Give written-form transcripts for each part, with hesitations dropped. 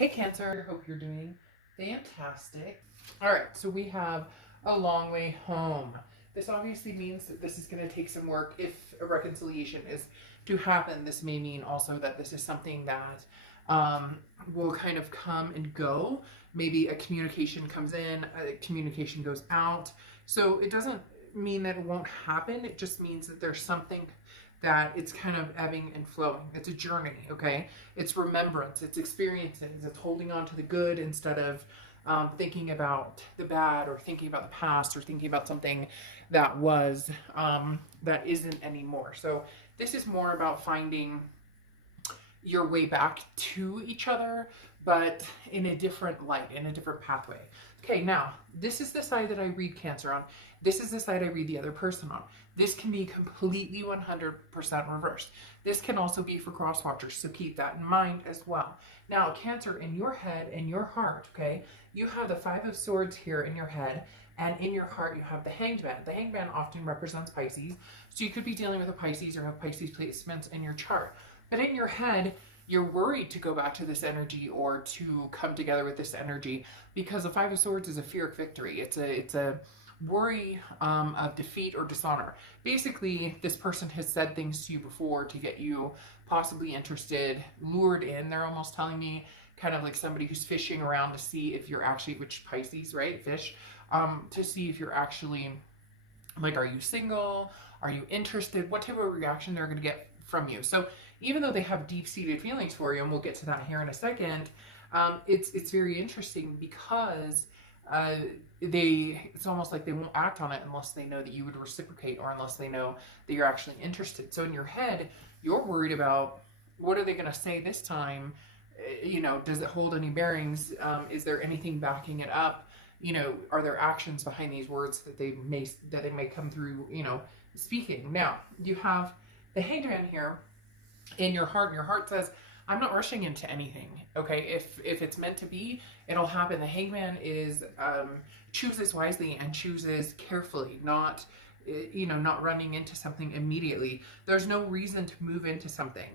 Hey Cancer, hope you're doing fantastic. All right, so we have a long way home. This obviously means that this is going to take some work. If a reconciliation is to happen, this may mean also that this is something that will kind of come and go. Maybe a communication comes in, a communication goes out. So it doesn't mean that it won't happen. It just means that there's something that it's kind of ebbing and flowing. It's a journey, okay? It's remembrance, it's experiences, it's holding on to the good instead of thinking about the bad or thinking about the past or thinking about something that was, that isn't anymore. So this is more about finding your way back to each other, but in a different light, in a different pathway. Okay, now, this is the side that I read Cancer on. This is the side I read the other person on. This can be completely 100% reversed. This can also be for cross watchers, so keep that in mind as well. Now, Cancer, in your head and your heart, okay, you have the Five of Swords here in your head, and in your heart you have the Hanged Man. The Hanged Man often represents Pisces, so you could be dealing with a Pisces or have Pisces placements in your chart. But in your head, you're worried to go back to this energy or to come together with this energy because the Five of Swords is a fear of victory. It's a worry of defeat or dishonor. Basically, this person has said things to you before to get you possibly interested, lured in. They're almost telling me kind of like somebody who's fishing around to see if you're actually, which Pisces, right? Fish, to see if you're actually, like, are you single? Are you interested? What type of reaction they're going to get from you. So even though they have deep-seated feelings for you, and we'll get to that here in a second, it's very interesting because it's almost like they won't act on it unless they know that you would reciprocate or unless they know that you're actually interested. So in your head, you're worried about what are they going to say this time? You know, does it hold any bearings? Is there anything backing it up? You know, are there actions behind these words that they may come through, you know, speaking? Now, you have the Hanged Man here in your heart, and your heart says, I'm not rushing into anything, okay? If it's meant to be, it'll happen. The Hanged Man is, chooses wisely and chooses carefully, not, you know, not running into something immediately. There's no reason to move into something.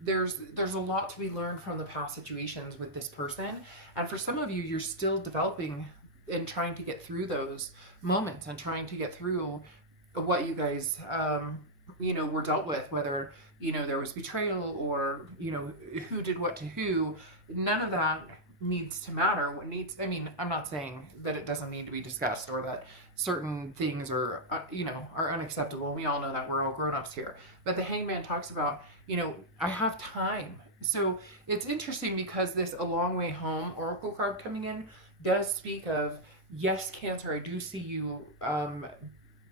There's a lot to be learned from the past situations with this person. And for some of you, you're still developing and trying to get through those moments and trying to get through what you guys, you know, were dealt with, whether, you know, there was betrayal or, you know, who did what to who. None of that needs to matter. What needs, I mean, I'm not saying that it doesn't need to be discussed or that certain things are, you know, are unacceptable. We all know that, we're all grown-ups here. But the Hanged Man talks about, you know, I have time. So it's interesting because this A Long Way Home Oracle card coming in does speak of, yes, Cancer, I do see you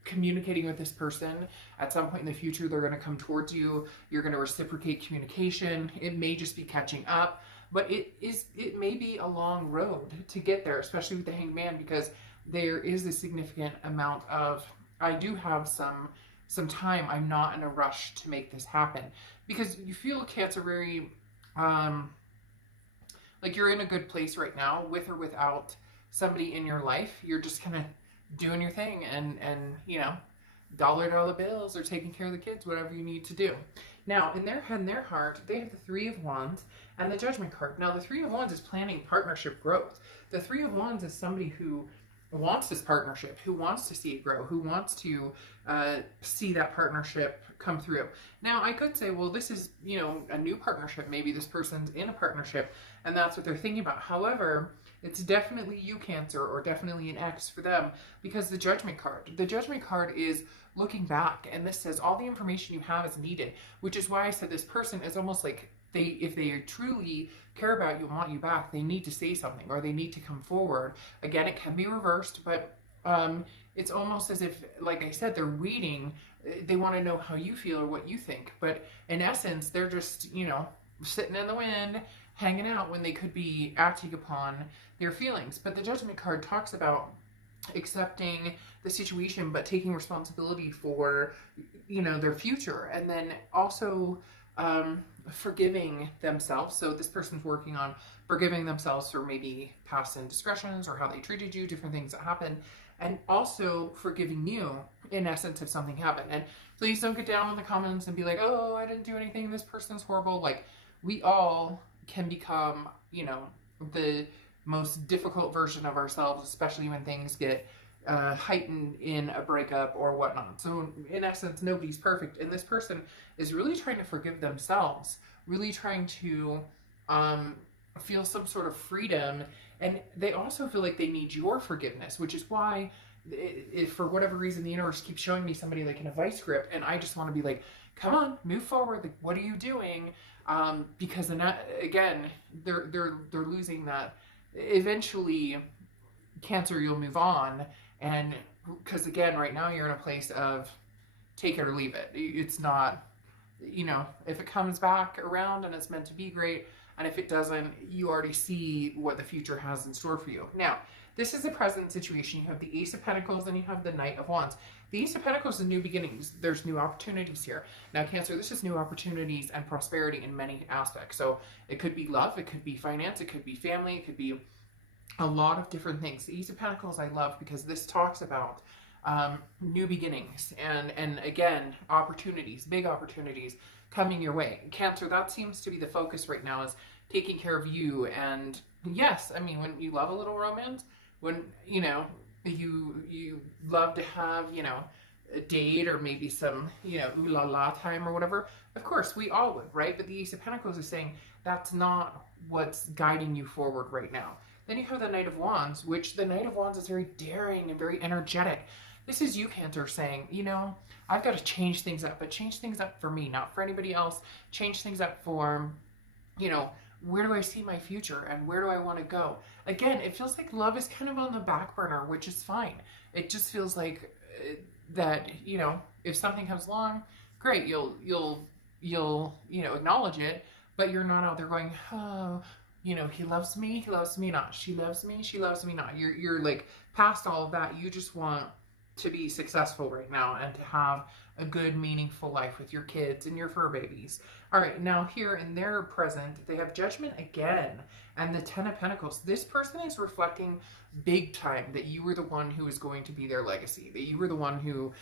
communicating with this person. At some point in the future, they're going to come towards you. You're going to reciprocate communication. It may just be catching up, but it may be a long road to get there, especially with the Hanged Man, because there is a significant amount of, I do have some time. I'm not in a rush to make this happen, because you feel, Cancer, very like you're in a good place right now, with or without somebody in your life. You're just kind of doing your thing and you know, dollar bills or taking care of the kids, whatever you need to do. Now, in their head and their heart, they have the Three of Wands and the Judgment card. Now, the Three of Wands is planning partnership growth. The Three of Wands is somebody who wants this partnership, who wants to see it grow, who wants to see that partnership come through. Now, I could say, well, this is, you know, a new partnership. Maybe this person's in a partnership and that's what they're thinking about. However, it's definitely you, Cancer, or definitely an X for them, because the Judgment card is looking back, and this says all the information you have is needed, which is why I said this person is almost like if they truly care about you and want you back, they need to say something or they need to come forward. Again, it can be reversed, but it's almost as if, like I said, they're reading. They want to know how you feel or what you think, but in essence, they're just, you know, sitting in the wind, hanging out, when they could be acting upon their feelings. But the Judgment card talks about accepting the situation, but taking responsibility for, you know, their future, and then also forgiving themselves. So this person's working on forgiving themselves for maybe past indiscretions or how they treated you, different things that happened, and also forgiving you in essence if something happened. And please don't get down in the comments and be like, oh, I didn't do anything, this person's horrible. Like, we all can become, you know, the most difficult version of ourselves, especially when things get heightened in a breakup or whatnot. So in essence, nobody's perfect, and this person is really trying to forgive themselves, really trying to feel some sort of freedom, and they also feel like they need your forgiveness, which is why, if for whatever reason the universe keeps showing me somebody like in a vice grip, and I just want to be like, come on, move forward. Like, what are you doing? Because then again, they're losing that. Eventually, Cancer, you'll move on, and because again, right now you're in a place of take it or leave it. It's not, you know, if it comes back around and it's meant to be, great. And if it doesn't, you already see what the future has in store for you. Now, this is the present situation. You have the Ace of Pentacles and you have the Knight of Wands. The Ace of Pentacles is new beginnings. There's new opportunities here. Now, Cancer, this is new opportunities and prosperity in many aspects. So it could be love, it could be finance, it could be family, it could be a lot of different things. The Ace of Pentacles I love because this talks about new beginnings and again, opportunities, big opportunities coming your way. Cancer, that seems to be the focus right now, is taking care of you. And yes, I mean, when you love a little romance, when, you know, you love to have, you know, a date or maybe some, you know, ooh la la time or whatever, of course we all would, right? But the Ace of Pentacles is saying that's not what's guiding you forward right now. Then you have the Knight of Wands, which the Knight of Wands is very daring and very energetic. This is you, Cancer, saying, you know, I've got to change things up, but change things up for me, not for anybody else. Change things up for, you know, where do I see my future and where do I want to go? Again, it feels like love is kind of on the back burner, which is fine. It just feels like that, you know, if something comes along, great, you'll you know, acknowledge it, but you're not out there going, oh, you know, he loves me not. She loves me not. You're like past all of that. You just want to be successful right now and to have a good, meaningful life with your kids and your fur babies. All right, now here in their present, they have Judgment again and the Ten of Pentacles. This person is reflecting big time that you were the one who was going to be their legacy, that you were the one who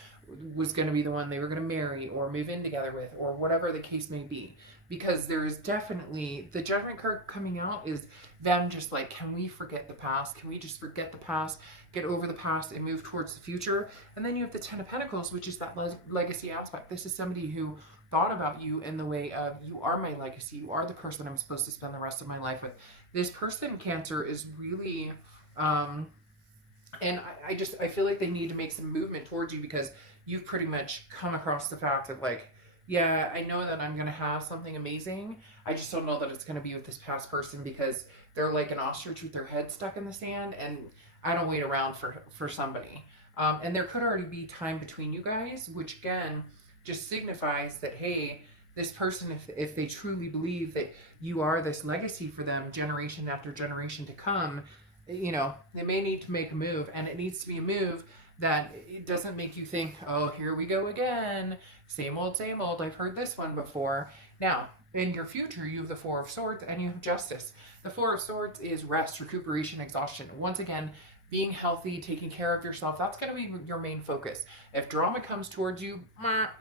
was going to be the one they were going to marry or move in together with, or whatever the case may be. Because there is definitely, the Judgment card coming out is them just like, can we forget the past? Can we just forget the past, get over the past and move towards the future? And then you have the Ten of Pentacles, which is that legacy aspect. This is somebody who thought about you in the way of, you are my legacy. You are the person I'm supposed to spend the rest of my life with. This person, Cancer, is really, and I feel like they need to make some movement towards you, because you've pretty much come across the fact of like, yeah, I know that I'm going to have something amazing. I just don't know that it's going to be with this past person, because they're like an ostrich with their head stuck in the sand, and I don't wait around for somebody. And there could already be time between you guys, which again, just signifies that, hey, this person, if they truly believe that you are this legacy for them, generation after generation to come, you know, they may need to make a move, and it needs to be a move that it doesn't make you think, oh, here we go again. Same old, I've heard this one before. Now, in your future, you have the Four of Swords and you have Justice. The Four of Swords is rest, recuperation, exhaustion. Once again, being healthy, taking care of yourself, that's going to be your main focus. If drama comes towards you,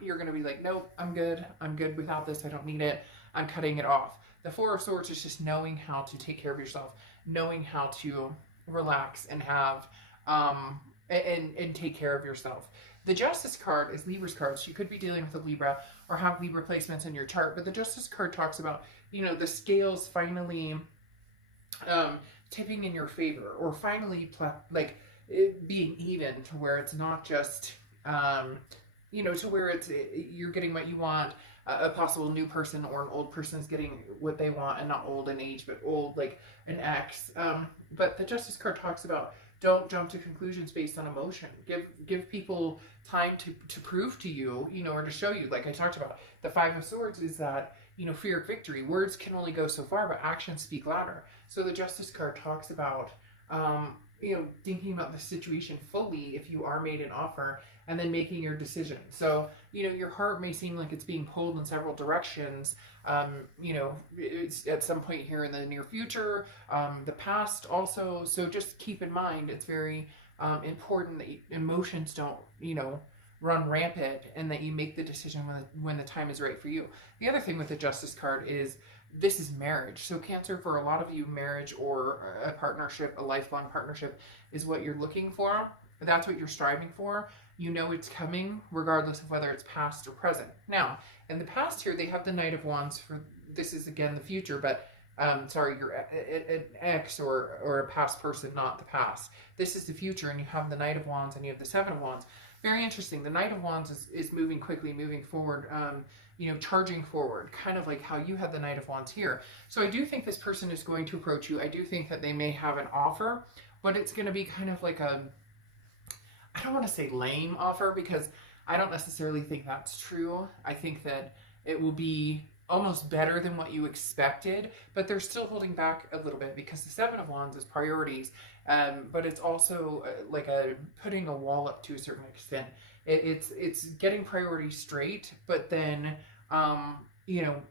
you're going to be like, nope, I'm good without this. I don't need it. I'm cutting it off. The Four of Swords is just knowing how to take care of yourself, knowing how to relax and have, and take care of yourself. The Justice card is Libra's card. So you could be dealing with a Libra or have Libra placements in your chart, but the Justice card talks about, you know, the scales finally tipping in your favor, or finally like it being even, to where it's not just, you know, to where it's, you're getting what you want. A possible new person or an old person is getting what they want, and not old in age, but old like an ex. But the Justice card talks about, don't jump to conclusions based on emotion. Give people time to prove to you, you know, or to show you. Like I talked about, the Five of Swords is that, you know, fear of victory. Words can only go so far, but actions speak louder. So the Justice card talks about, you know, thinking about the situation fully if you are made an offer, and then making your decision. So, you know, your heart may seem like it's being pulled in several directions, you know, it's at some point here in the near future, the past also. So just keep in mind, it's very important that emotions don't, you know, run rampant, and that you make the decision when the time is right for you. The other thing with the Justice card is this is marriage. So Cancer, for a lot of you, marriage or a partnership, a lifelong partnership is what you're looking for. That's what you're striving for. You know it's coming regardless of whether it's past or present. Now, in the past here, they have the Knight of Wands. For this is again the future, but sorry, you're an ex or a past person, not the past. This is the future, and you have the Knight of Wands and you have the Seven of Wands. Very interesting. The Knight of Wands is moving quickly, moving forward, you know, charging forward, kind of like how you have the Knight of Wands here. So I do think this person is going to approach you. I do think that they may have an offer, but it's going to be kind of like a, I don't want to say lame offer, because I don't necessarily think that's true. I think that it will be almost better than what you expected, but they're still holding back a little bit because the Seven of Wands is priorities, but it's also like putting a wall up to a certain extent. It's getting priorities straight, but then you know,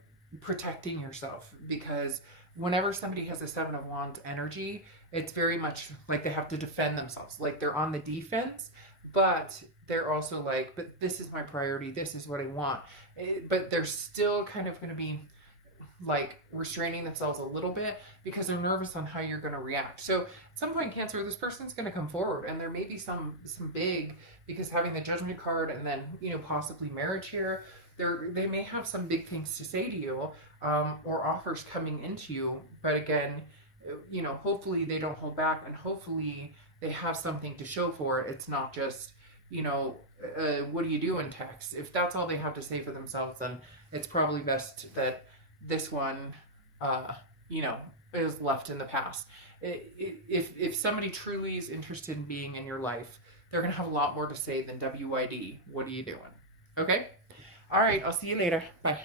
protecting yourself, because whenever somebody has a Seven of Wands energy, it's very much like they have to defend themselves, like they're on the defense, but they're also like, but this is my priority, this is what I want. But they're still kind of going to be like restraining themselves a little bit because they're nervous on how you're going to react. So at some point, Cancer, this person's going to come forward, and there may be some big, because having the Judgment card and then, you know, possibly marriage here, they may have some big things to say to you, or offers coming into you. But again, you know, hopefully they don't hold back, and hopefully they have something to show for it. It's not just, you know, what do you do in text? If that's all they have to say for themselves, then it's probably best that this one, you know, is left in the past. If somebody truly is interested in being in your life, they're going to have a lot more to say than WYD. What are you doing? Okay? All right, I'll see you later. Bye.